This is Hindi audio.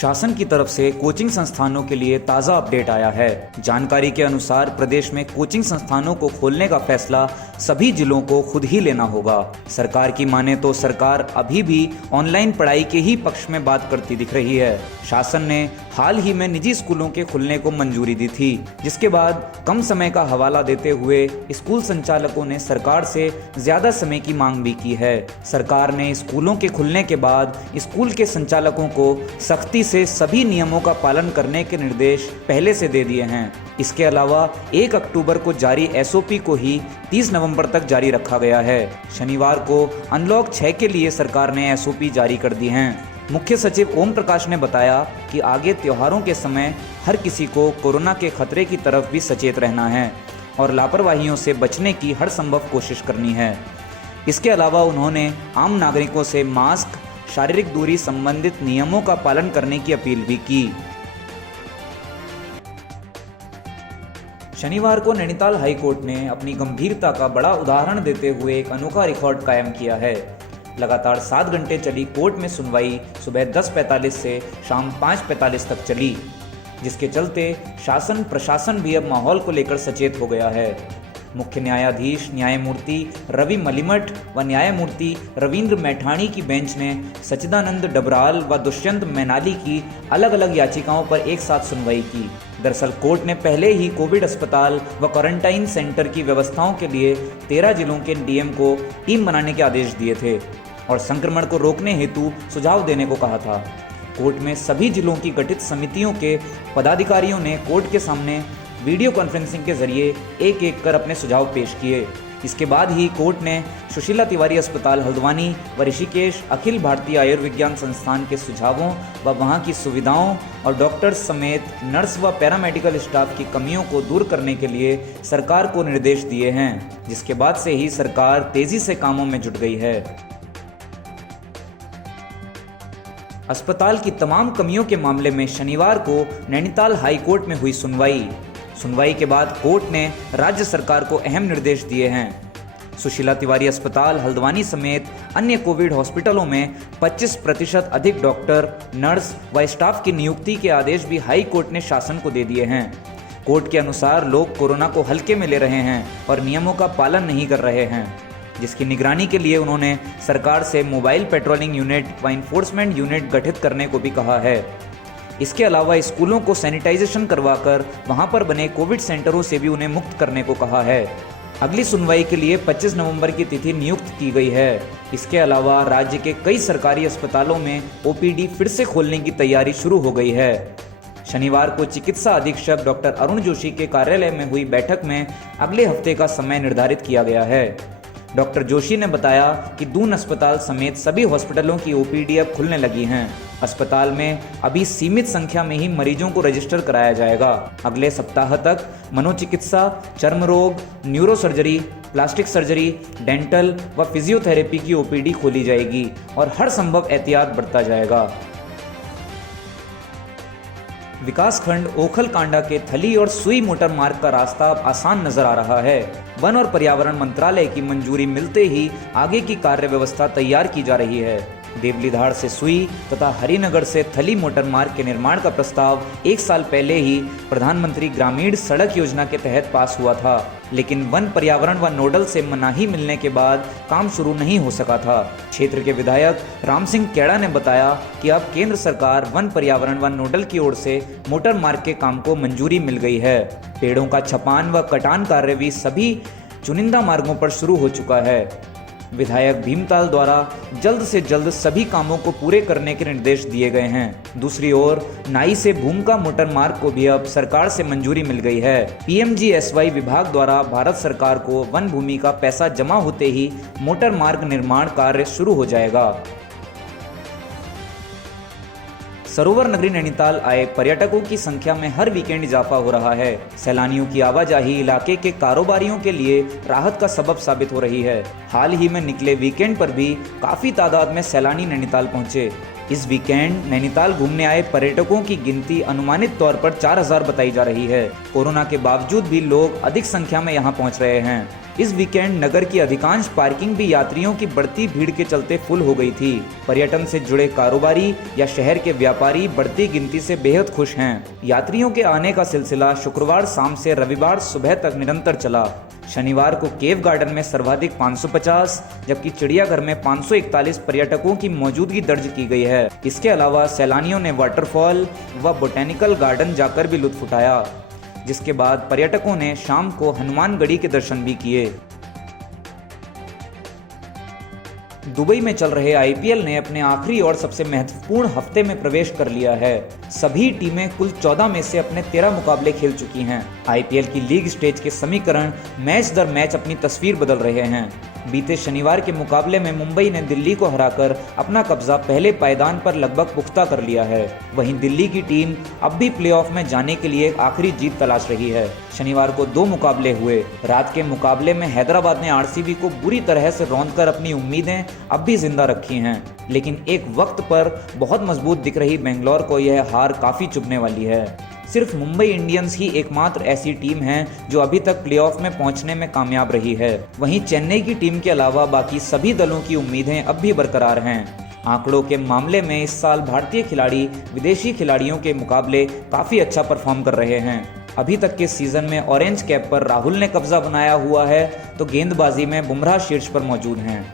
शासन की तरफ से कोचिंग संस्थानों के लिए ताज़ा अपडेट आया है। जानकारी के अनुसार प्रदेश में कोचिंग संस्थानों को खोलने का फैसला सभी जिलों को खुद ही लेना होगा। सरकार की माने तो सरकार अभी भी ऑनलाइन पढ़ाई के ही पक्ष में बात करती दिख रही है। शासन ने हाल ही में निजी स्कूलों के खुलने को मंजूरी दी थी, जिसके बाद कम समय का हवाला देते हुए स्कूल संचालकों ने सरकार से ज्यादा समय की मांग भी की है। सरकार ने स्कूलों के खुलने के बाद स्कूल के संचालकों को सख्ती से सभी नियमों का पालन करने के निर्देश पहले से दे दिए हैं। इसके अलावा 1 अक्टूबर को जारी एसओपी को ही 30 नवंबर तक जारी रखा गया है। शनिवार को अनलॉक 6 के लिए सरकार ने एसओपी जारी कर दी हैं। मुख्य सचिव ओम प्रकाश ने बताया कि आगे त्योहारों के समय हर किसी को कोरोना के खतरे की तरफ भी सचेत रहना है और लापरवाहियों से बचने की हर संभव कोशिश करनी है। इसके अलावा उन्होंने आम नागरिकों से मास्क, शारीरिक दूरी संबंधित नियमों का पालन करने की अपील भी की। शनिवार को नैनीताल हाईकोर्ट ने अपनी गंभीरता का बड़ा उदाहरण देते हुए एक अनोखा रिकॉर्ड कायम किया है। लगातार 7 घंटे चली कोर्ट में सुनवाई सुबह 10:45 से शाम 5:45 तक चली, जिसके चलते शासन प्रशासन भी अब माहौल को लेकर सचेत हो गया है। मुख्य न्यायाधीश न्यायमूर्ति रवि मलिमठ व न्यायमूर्ति रविंद्र मैठाणी की बेंच ने सच्चिदानंद डबराल व दुष्यंत मैनाली की अलग अलग याचिकाओं पर एक साथ सुनवाई की। दरअसल कोर्ट ने पहले ही कोविड अस्पताल व क्वारंटाइन सेंटर की व्यवस्थाओं के लिए 13 जिलों के डीएम को टीम बनाने के आदेश दिए थे और संक्रमण को रोकने हेतु सुझाव देने को कहा था। कोर्ट में सभी जिलों की गठित समितियों के पदाधिकारियों ने कोर्ट के सामने वीडियो कॉन्फ्रेंसिंग के जरिए एक एक कर अपने सुझाव पेश किए। इसके बाद ही कोर्ट ने सुशीला तिवारी अस्पताल हल्द्वानी व ऋषिकेश अखिल भारतीय आयुर्विज्ञान संस्थान के सुझावों व वहां की सुविधाओं और डॉक्टर्स समेत नर्स व पैरामेडिकल स्टाफ की कमियों को दूर करने के लिए सरकार को निर्देश दिए हैं, जिसके बाद से ही सरकार तेजी से कामों में जुट गई है। अस्पताल की तमाम कमियों के मामले में शनिवार को नैनीताल हाईकोर्ट में हुई सुनवाई के बाद कोर्ट ने राज्य सरकार को अहम निर्देश दिए हैं। सुशीला तिवारी अस्पताल हल्द्वानी समेत अन्य कोविड हॉस्पिटलों में 25% अधिक डॉक्टर, नर्स व स्टाफ की नियुक्ति के आदेश भी हाई कोर्ट ने शासन को दे दिए हैं। कोर्ट के अनुसार लोग कोरोना को हल्के में ले रहे हैं और नियमों का पालन नहीं कर रहे हैं, जिसकी निगरानी के लिए उन्होंने सरकार से मोबाइल पेट्रोलिंग यूनिट व इन्फोर्समेंट यूनिट गठित करने को भी कहा है। इसके अलावा स्कूलों को सैनिटाइजेशन करवाकर वहां पर बने कोविड सेंटरों से भी उन्हें मुक्त करने को कहा है। अगली सुनवाई के लिए 25 नवंबर की तिथि नियुक्त की गई है। इसके अलावा राज्य के कई सरकारी अस्पतालों में ओपीडी फिर से खोलने की तैयारी शुरू हो गई है। शनिवार को चिकित्सा अधीक्षक डॉक्टर अरुण जोशी के कार्यालय में हुई बैठक में अगले हफ्ते का समय निर्धारित किया गया है। डॉक्टर जोशी ने बताया कि दून अस्पताल समेत सभी हॉस्पिटलों की ओपीडी अब खुलने लगी हैं। अस्पताल में अभी सीमित संख्या में ही मरीजों को रजिस्टर कराया जाएगा। अगले सप्ताह तक मनोचिकित्सा, चर्म रोग, neuro surgery, plastic surgery, dental व फिजियोथेरेपी की ओपीडी खोली जाएगी और हर संभव एहतियात बरता जाएगा। विकासखंड ओखल कांडा के थली और सुई मोटर मार्ग का रास्ता अब आसान नजर आ रहा है। वन और पर्यावरण मंत्रालय की मंजूरी मिलते ही आगे की कार्य व्यवस्था तैयार की जा रही है। देवलीधार से सुई तथा हरिनगर से थली मोटर मार्ग के निर्माण का प्रस्ताव 1 साल पहले ही प्रधानमंत्री ग्रामीण सड़क योजना के तहत पास हुआ था, लेकिन वन, पर्यावरण व नोडल से मनाही मिलने के बाद काम शुरू नहीं हो सका था। क्षेत्र के विधायक राम सिंह केड़ा ने बताया कि अब केंद्र सरकार, वन, पर्यावरण व नोडल की ओर से मोटर मार्ग के काम को मंजूरी मिल गई है। पेड़ों का छपान व कटान कार्य भी सभी चुनिंदा मार्गों पर शुरू हो चुका है। विधायक भीमताल द्वारा जल्द से जल्द सभी कामों को पूरे करने के निर्देश दिए गए हैं। दूसरी ओर नाई से भूमका मोटर मार्ग को भी अब सरकार से मंजूरी मिल गई है। पीएमजीएसवाई विभाग द्वारा भारत सरकार को वन भूमि का पैसा जमा होते ही मोटर मार्ग निर्माण कार्य शुरू हो जाएगा। सरोवर नगरी नैनीताल आए पर्यटकों की संख्या में हर वीकेंड इजाफा हो रहा है। सैलानियों की आवाजाही इलाके के कारोबारियों के लिए राहत का सबब साबित हो रही है। हाल ही में निकले वीकेंड पर भी काफी तादाद में सैलानी नैनीताल पहुंचे। इस वीकेंड नैनीताल घूमने आए पर्यटकों की गिनती अनुमानित तौर पर 4000 बताई जा रही है। कोरोना के बावजूद भी लोग अधिक संख्या में यहां पहुंच रहे हैं। इस वीकेंड नगर की अधिकांश पार्किंग भी यात्रियों की बढ़ती भीड़ के चलते फुल हो गई थी। पर्यटन से जुड़े कारोबारी या शहर के व्यापारी बढ़ती गिनती से बेहद खुश हैं। यात्रियों के आने का सिलसिला शुक्रवार शाम से रविवार सुबह तक निरंतर चला। शनिवार को केव गार्डन में सर्वाधिक 550 जबकि चिड़ियाघर में 541 पर्यटकों की मौजूदगी दर्ज की गई है। इसके अलावा सैलानियों ने वाटरफॉल व बोटेनिकल गार्डन जाकर भी लुत्फ उठाया, जिसके बाद पर्यटकों ने शाम को हनुमानगढ़ी के दर्शन भी किए। दुबई में चल रहे आईपीएल ने अपने आखिरी और सबसे महत्वपूर्ण हफ्ते में प्रवेश कर लिया है। सभी टीमें कुल 14 में से अपने 13 मुकाबले खेल चुकी हैं। आईपीएल की लीग स्टेज के समीकरण मैच दर मैच अपनी तस्वीर बदल रहे हैं। बीते शनिवार के मुकाबले में मुंबई ने दिल्ली को हराकर अपना कब्जा पहले पायदान पर लगभग पुख्ता कर लिया है। वहीं दिल्ली की टीम अब भी प्लेऑफ में जाने के लिए आखिरी जीत तलाश रही है। शनिवार को 2 मुकाबले हुए। रात के मुकाबले में हैदराबाद ने आरसीबी को बुरी तरह से रौंदकर अपनी उम्मीदें अब भी जिंदा रखी हैं, लेकिन एक वक्त पर बहुत मजबूत दिख रही बेंगलोर को यह हार काफी चुभने वाली है। सिर्फ मुंबई इंडियंस ही एकमात्र ऐसी टीम है जो अभी तक प्लेऑफ में पहुंचने में कामयाब रही है। वहीं चेन्नई की टीम के अलावा बाकी सभी दलों की उम्मीदें अब भी बरकरार हैं। आंकड़ों के मामले में इस साल भारतीय खिलाड़ी विदेशी खिलाड़ियों के मुकाबले काफी अच्छा परफॉर्म कर रहे हैं। अभी तक के सीजन में ऑरेंज कैप पर राहुल ने कब्जा बनाया हुआ है, तो गेंदबाजी में बुमराह शीर्ष पर मौजूद हैं।